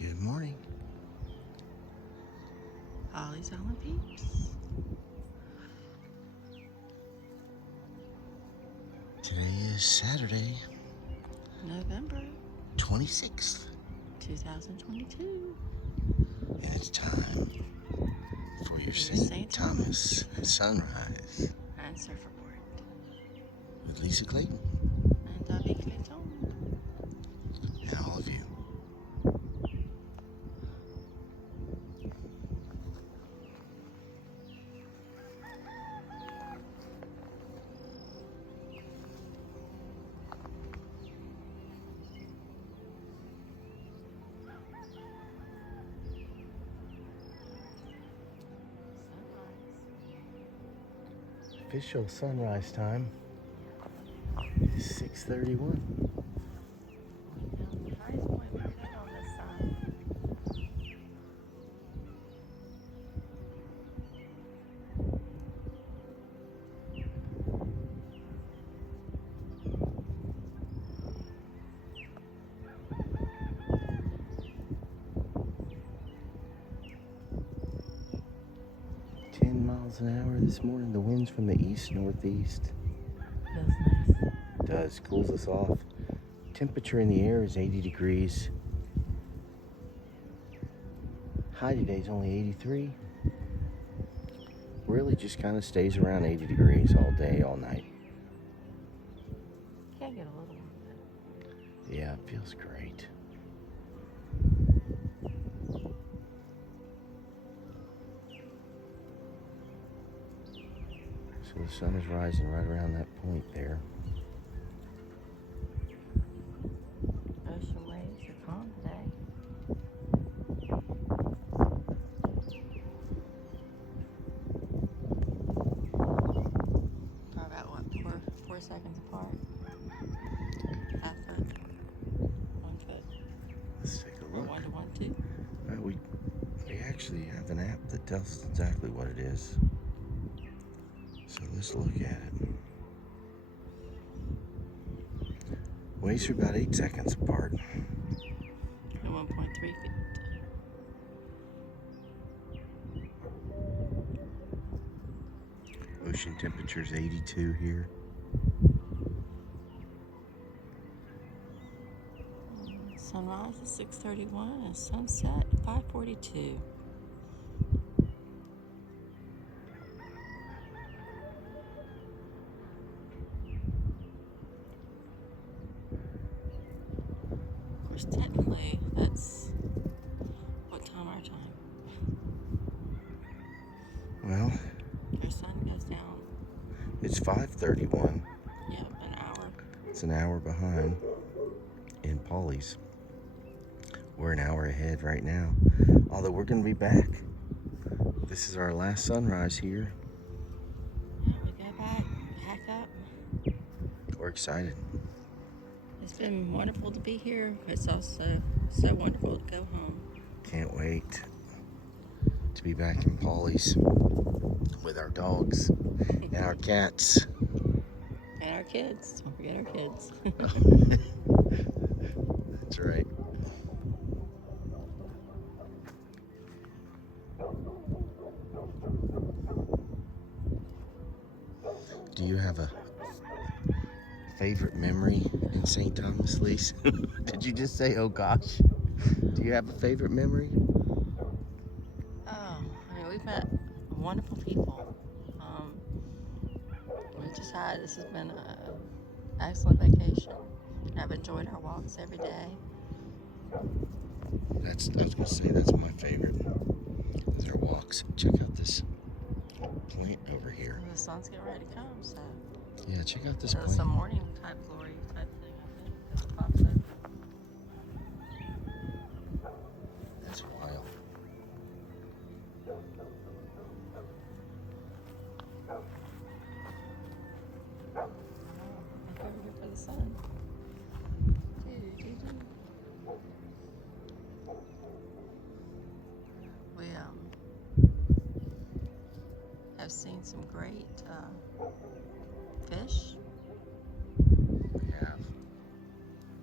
Good morning. Holly's Island peeps. Today is Saturday, November 26th, 2022. and it's time for your St. Thomas sunrise And surf report. with Lisa Clayton And Debbie Clayton. and all of you. Official sunrise time is 6:31. The highest point we've hit on this side. Miles an hour this morning. The wind's from the east-northeast. Feels nice. Does, cools us off. Temperature in the air is 80 degrees. High today is only 83. Really just kind of stays around 80 degrees all day, all night. Can't get a little one. Yeah, it feels great. So the sun is rising right around that point there. Ocean waves are calm today. Are about what, four seconds apart? Half foot. 1 foot. Let's take a Or look. 1 to 1, 2. We actually have an app that tells us exactly what it is. So let's look at it. Waves are about 8 seconds apart. And 1.3 feet. Ocean temperature is 82 here. Sunrise is 6:31 and sunset 5:42. Of course, technically, that's what time our time. Well, Our sun goes down. it's 5:31. Yep, an hour. It's an hour behind in Pawleys. We're an hour ahead right now. Although we're going to be back. This is our last sunrise here. Yeah, we go back, pack up. We're excited. It's been wonderful to be here. It's also so wonderful to go home. Can't wait to be back in Pawleys with our dogs and our cats. And our kids. Don't forget our kids. That's right. Do you have a favorite memory in St. Thomas, Lise? Did you just say, oh gosh? Do you have a favorite memory? We've met wonderful people. This has been an excellent vacation. I've enjoyed our walks every day. I was gonna say that's my favorite. Is our walks. Check out this plant over here. And the sun's getting ready to come, so Yeah, check out this so plant. some morning type glory type thing, I think. That's popped up. That's wild. Look over here for the sun. We have seen some great fish. We have.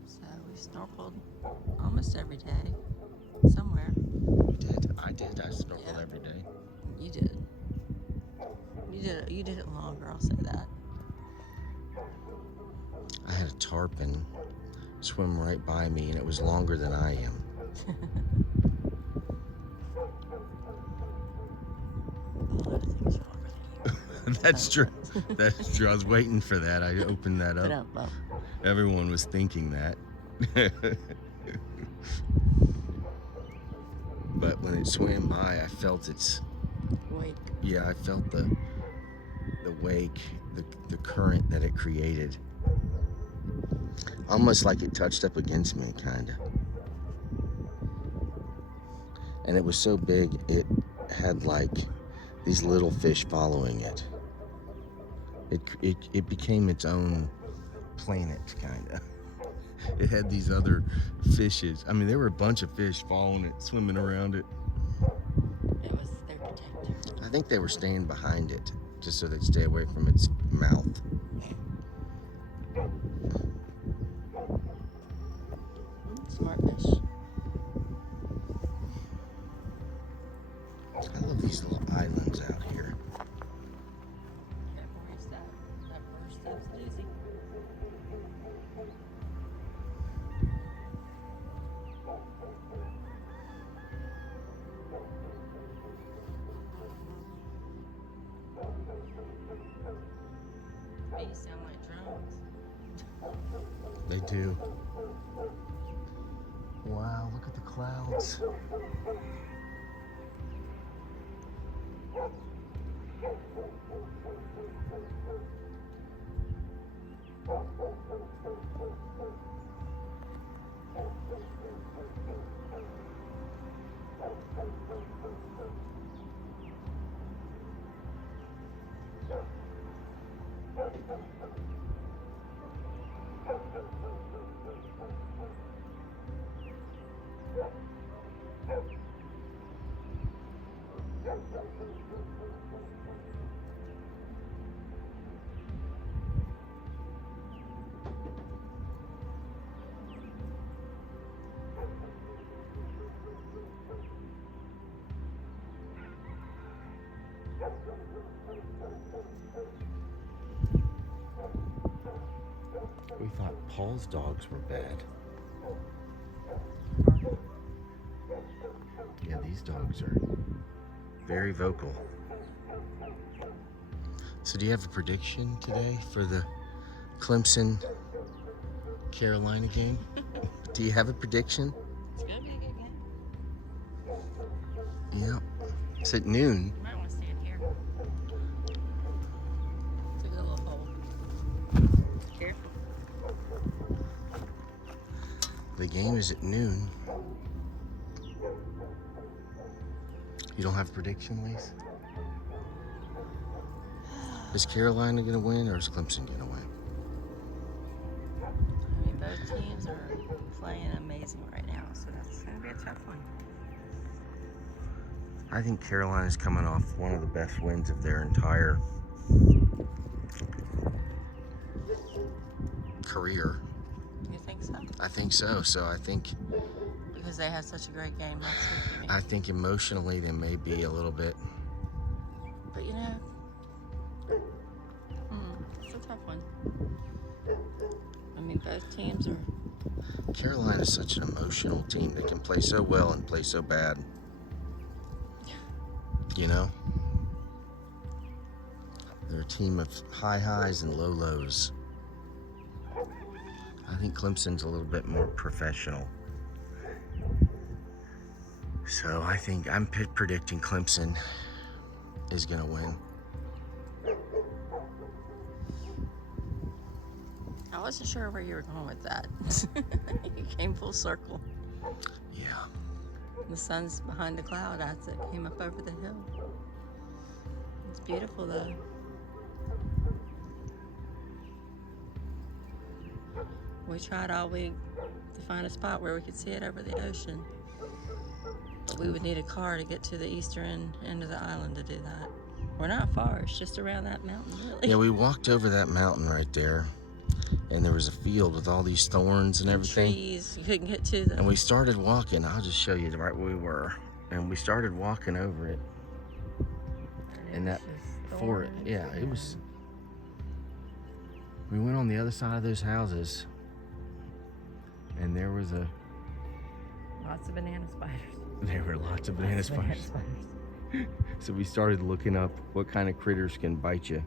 So we snorkeled almost every day. You did it longer, I'll say that. I had a tarpon swim right by me, and it was longer than I am. A lot of things are longer than you. That's true. That's true. I was waiting for that. I opened that But up. well, Everyone was thinking that. But when it swam by, I felt its. wake. Yeah, I felt the wake, the current that it created. Almost like it touched up against me, kind of. And it was so big, it had like these little fish following it. It became its own planet, kind of. It had these other fishes. I mean, there were a bunch of fish following it, swimming around it. It was their protector. I think they were staying behind it, just so they'd stay away from its mouth. Smart fish. I love these little islands out here. Careful, where's that first steps, Daisy? These sound like drones. They do. Wow, look at the clouds. We thought Paul's dogs were bad. Yeah, these dogs are very vocal. So do you have a prediction today for the Clemson Carolina game? Do you have a prediction? It's gonna be a good game. Yeah. It's at noon. You might want to stand here. It's a good little hole. Careful. The game is at noon. You don't have a prediction, Lise? Is Carolina going to win or is Clemson going to win? I mean, both teams are playing amazing right now, so that's going to be a tough one. I think Carolina's coming off one of the best wins of their entire career. You think so? I think so. So I think Because they had such a great game last week. You mean? I think emotionally they may be a little bit. But you know, it's a tough one. I mean, both teams are. Carolina's such an emotional team. They can play so well and play so bad. You know? They're a team of high highs and low lows. I think Clemson's a little bit more professional. So I think I'm predicting Clemson is going to win. I wasn't sure where you were going with that. You came full circle. Yeah. The sun's behind the cloud as it came up over the hill. It's beautiful though. We tried all week to find a spot where we could see it over the ocean. But we would need a car to get to the eastern end of the island to do that. We're not far, it's just around that mountain, really. Yeah, we walked over that mountain right there, and there was a field with all these thorns and everything. Trees, you couldn't get to them. And we started walking. I'll just show you right where we were. And we started walking over it. And that before it. storms, Yeah, it was. and We went on the other side of those houses, and there was a. lots of banana spiders. There were lots of banana Lots of banana spiders. spiders. So we started looking up what kind of critters can bite you.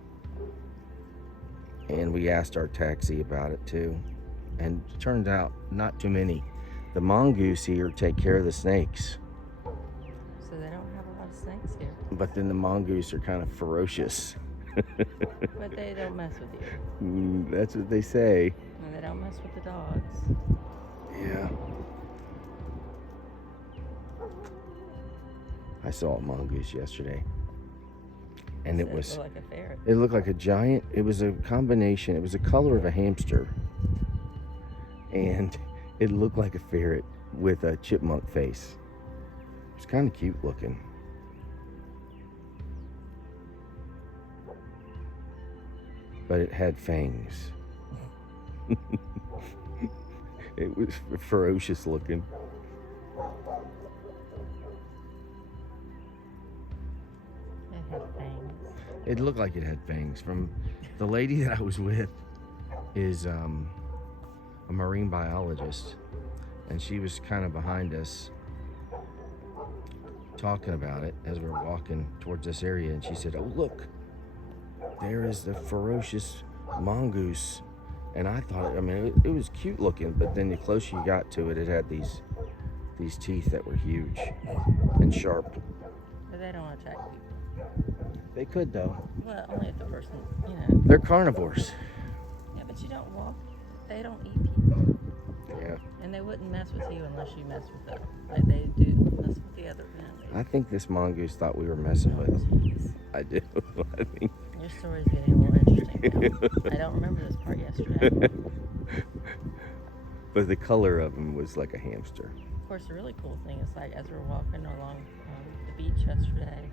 And we asked our taxi about it too. And it turned out not too many. The mongoose here take care of the snakes. So they don't have a lot of snakes here. But then the mongoose are kind of ferocious. But they don't mess with you. That's what they say. And they don't mess with the dogs. Yeah. I saw a mongoose yesterday. And So it was. looked like a ferret. It looked like a giant, it was a combination, it was the color of a hamster. And it looked like a ferret with a chipmunk face. It was kind of cute looking. But it had fangs. It was ferocious looking. It had fangs. It looked like it had fangs. From the lady that I was with is a marine biologist, and she was kind of behind us talking about it as we were walking towards this area, and she said, "Oh, look, there is the ferocious mongoose." And I thought, I mean, it was cute looking, but then the closer you got to it, it had these teeth that were huge and sharp. But they don't attack people. They could, though. Well, only if the person, you know. They're carnivores. Yeah, but you don't walk. They don't eat people. Yeah. And they wouldn't mess with you unless you mess with them. Like they do mess with the other family. I think this mongoose thought we were messing with him. Jeez. I do. I think. Your story's getting a little interesting now. I don't remember this part yesterday. But the color of him was like a hamster. Of course, the really cool thing is like as we were walking along the beach yesterday,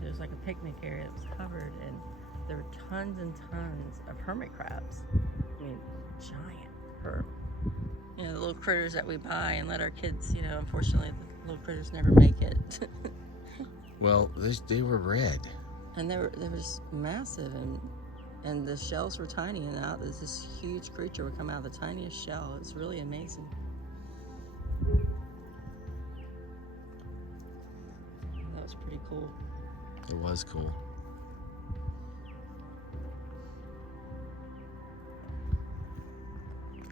there's like a picnic area that was covered, and there were tons and tons of hermit crabs. I mean, giant herb. You know, the little critters that we buy and let our kids, you know, unfortunately, the little critters never make it. Well, they were red. And they were just massive, and the shells were tiny, and out there's this huge creature would come out of the tiniest shell. It's really amazing. That was pretty cool. It was cool.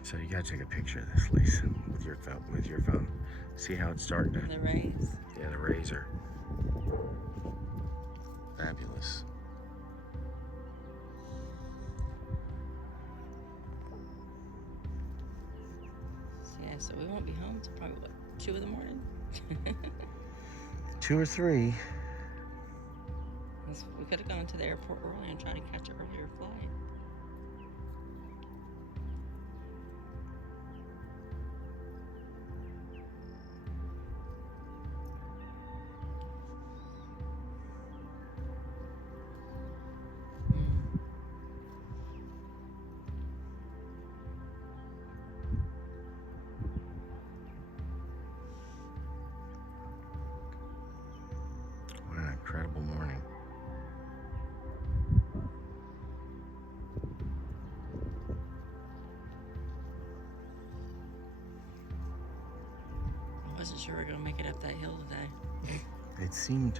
So you gotta take a picture of this, Lisa, with your phone. See how it's starting to. The rays. Yeah, the rays are fabulous. Yeah, so we won't be home till probably what, 2 in the morning. 2 or 3. We could have gone to the airport early and tried to catch an earlier flight. What an incredible morning. I wasn't sure we were gonna make it up that hill today. It seemed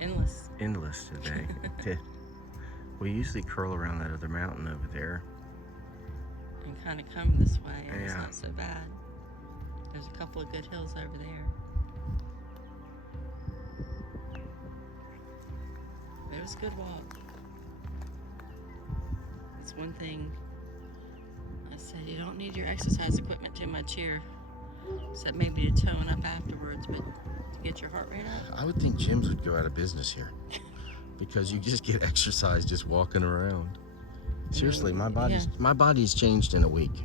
Endless. endless today. It did. We usually curl around that other mountain over there. And kind of come this way, and it's Yeah. not so bad. There's a couple of good hills over there. It was a good walk. It's one thing I said, you don't need your exercise equipment too much here. Except maybe to tone up afterwards, but to get your heart rate up. I would think gyms would go out of business here because you just get exercise just walking around. Seriously, my body's changed in a week.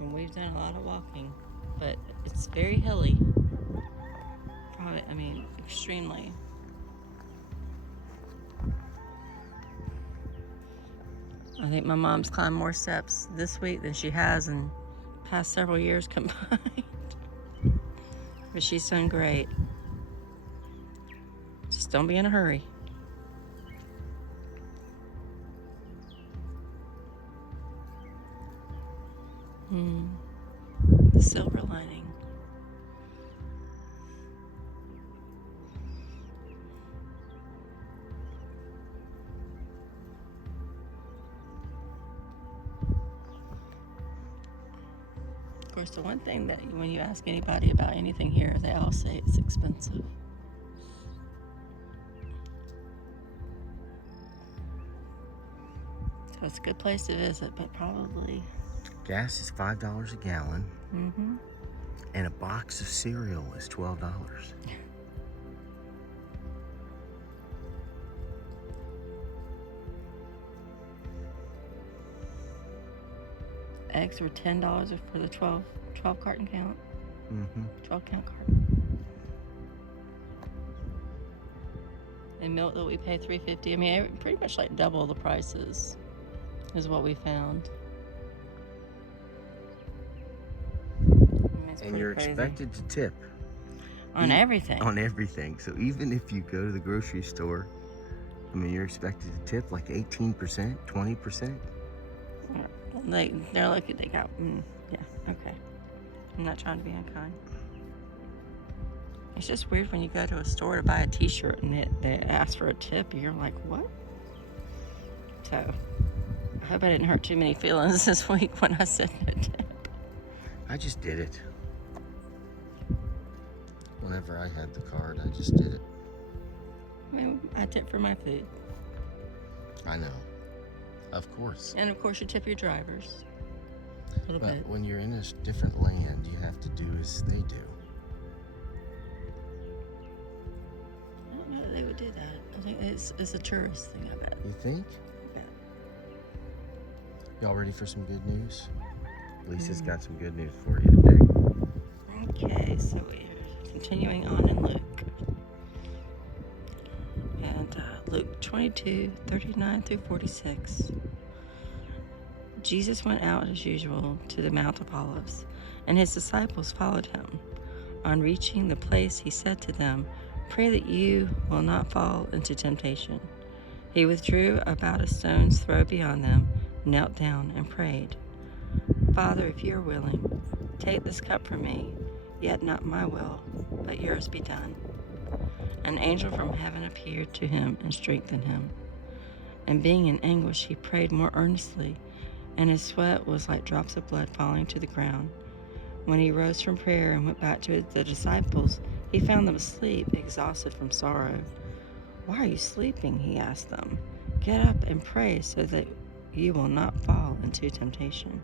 And we've done a lot of walking, but it's very hilly. Probably, I mean, extremely. I think my mom's climbed more steps this week than she has in past several years combined. But she's done great. Just don't be in a hurry. The silver lining. Of course, the one thing that when you ask anybody about anything here, they all say it's expensive. So it's a good place to visit, but probably. Gas is $5 a gallon, Mm-hmm. and a box of cereal is $12. Eggs were $10 for the 12 carton count. Mm-hmm. 12 count carton. And milk that we pay $3.50. I mean, pretty much like double the prices is what we found. I mean, it's And pretty you're crazy. expected to tip On everything. on everything. So even if you go to the grocery store, I mean, you're expected to tip like 18%, 20%. They're lucky they got. Yeah, okay. I'm not trying to be unkind. It's just weird when you go to a store to buy a T-shirt and they ask for a tip. You're like, what? So, I hope I didn't hurt too many feelings this week when I said no tip. I just did it. Whenever I had the card, I just did it. I mean, I tip for my food. I know. Of course. And of course, you tip your drivers. A little But bit. when you're in a different land, you have to do as they do. I don't know that they would do that. I think it's a tourist thing, I bet. You think? Yeah. Y'all ready for some good news? Lisa's got some good news for you today. Okay, so we're continuing on in Luke. And Luke 22:39 through 46. Jesus went out as usual to the Mount of Olives, and his disciples followed him. On reaching the place, he said to them, "Pray that you will not fall into temptation." He withdrew about a stone's throw beyond them, knelt down, and prayed, "Father, if you are willing, take this cup from me, yet not my will, but yours be done." An angel from heaven appeared to him and strengthened him. And being in anguish, he prayed more earnestly, and his sweat was like drops of blood falling to the ground. When he rose from prayer and went back to the disciples, he found them asleep, exhausted from sorrow. "Why are you sleeping?" he asked them. "Get up and pray so that you will not fall into temptation."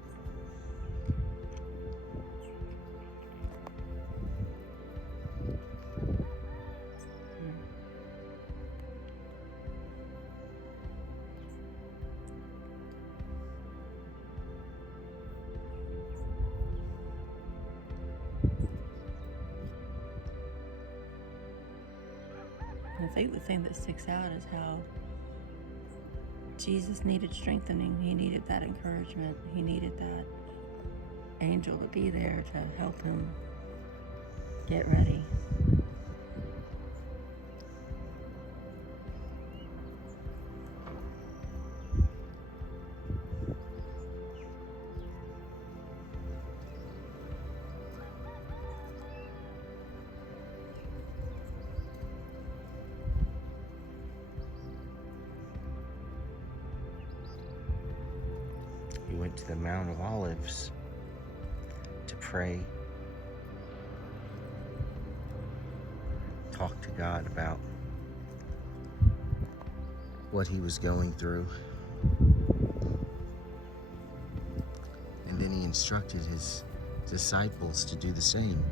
I think the thing that sticks out is how Jesus needed strengthening. He needed that encouragement. He needed that angel to be there to help him get ready. He went to the Mount of Olives to pray, talk to God about what he was going through. And then he instructed his disciples to do the same.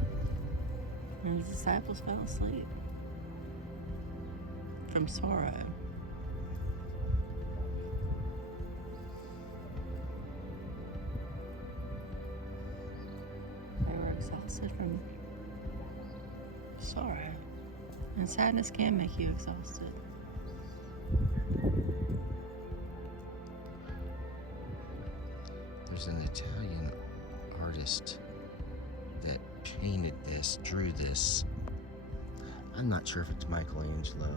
And his disciples fell asleep from sorrow. They were exhausted from sorrow. And sadness can make you exhausted. There's an Italian artist that painted this, drew this. I'm not sure if it's Michelangelo,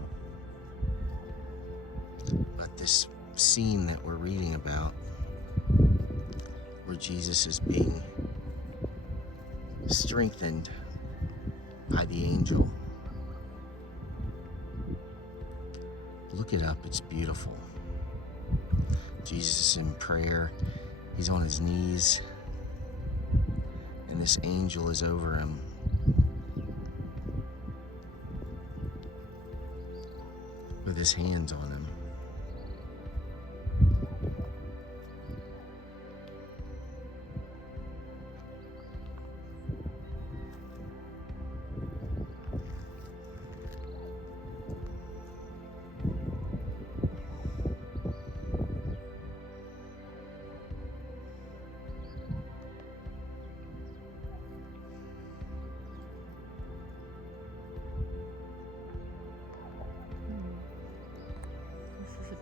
but this scene that we're reading about, where Jesus is being strengthened by the angel. Look it up, it's beautiful. Jesus is in prayer, he's on his knees, and this angel is over him. With his hands on him.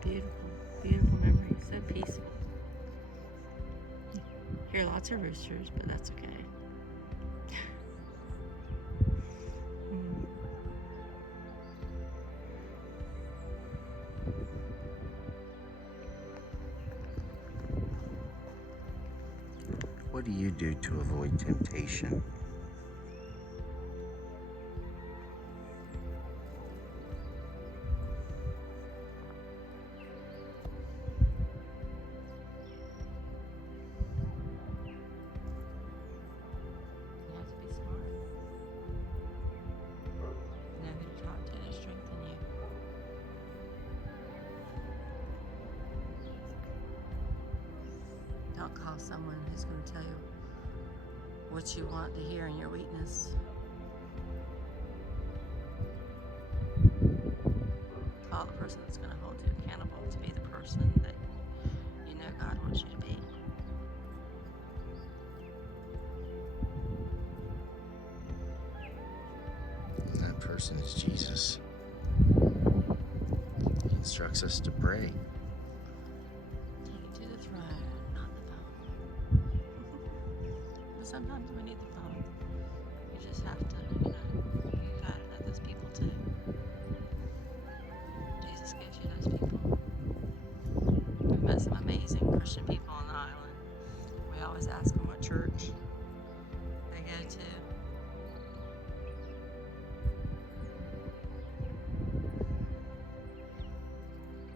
Beautiful, beautiful memory. So peaceful. Hear lots of roosters, but that's okay. What do you do to avoid temptation? Don't call someone who's going to tell you what you want to hear in your weakness. Call the person that's going to hold you accountable to be the person that you know God wants you to be. And that person is Jesus. He instructs us to pray. Sometimes we need the phone. You just have to, you gotta know those people too. Jesus gives you those people. We've met some amazing Christian people on the island. We always ask them what church they go to.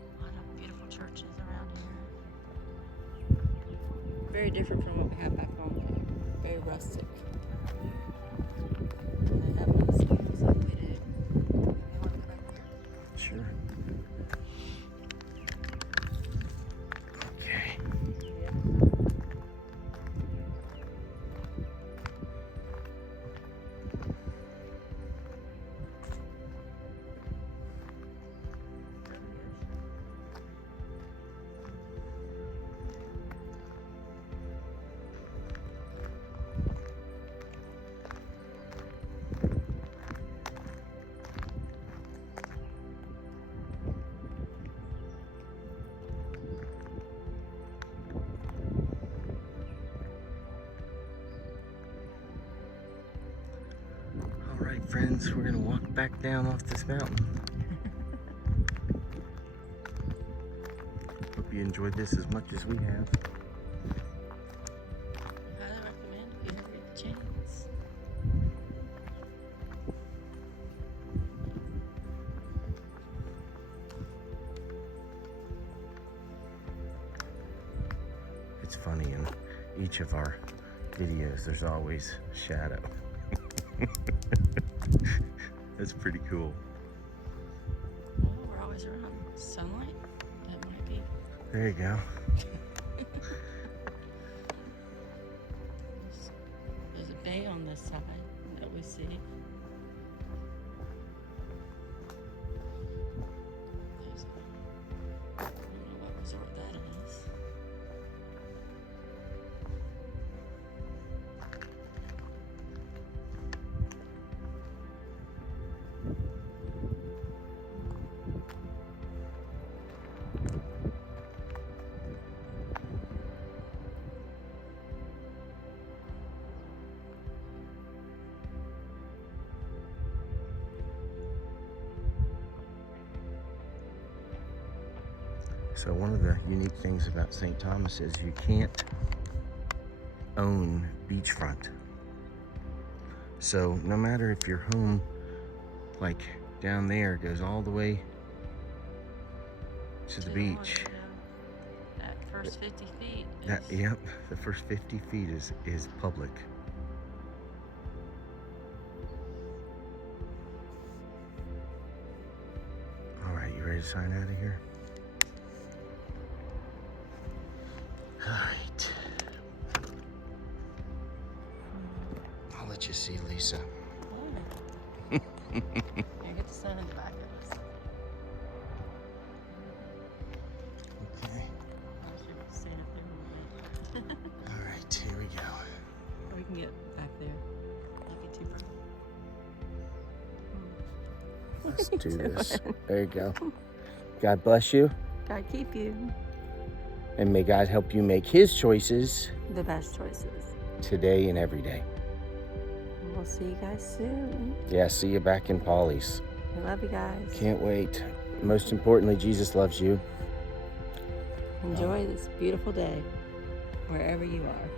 A lot of beautiful churches around here. Very different from what we have back home. Very rustic. They have one of the schools like we do. You want to go back there? Sure. Okay. All right, friends, we're gonna walk back down off this mountain. Hope you enjoyed this as much as we have. Highly recommend if you ever get the chance. It's funny, in each of our videos, there's always shadow. That's pretty cool. Well, we're always around sunlight. That might be. There you go. There's a bay on this side that we see. I don't know what resort that is. So one of the unique things about St. Thomas is you can't own beachfront. So no matter if your home, like down there, goes all the way to the beach. That first 50 feet. Yep, the first 50 feet is public. All right, you ready to sign out of here? All right. I'll let you see Lisa. You get to sign in the back of us. Okay. I should stand up there a little bit. All right, here we go. Or we can get back there. Not get too bright. Let's do this. There you go. God bless you, God keep you. and may God help you make His choices The best choices. today and every day. And we'll see you guys soon. Yeah, see you back in Polly's. We love you guys. Can't wait. Most importantly, Jesus loves you. Enjoy this beautiful day wherever you are.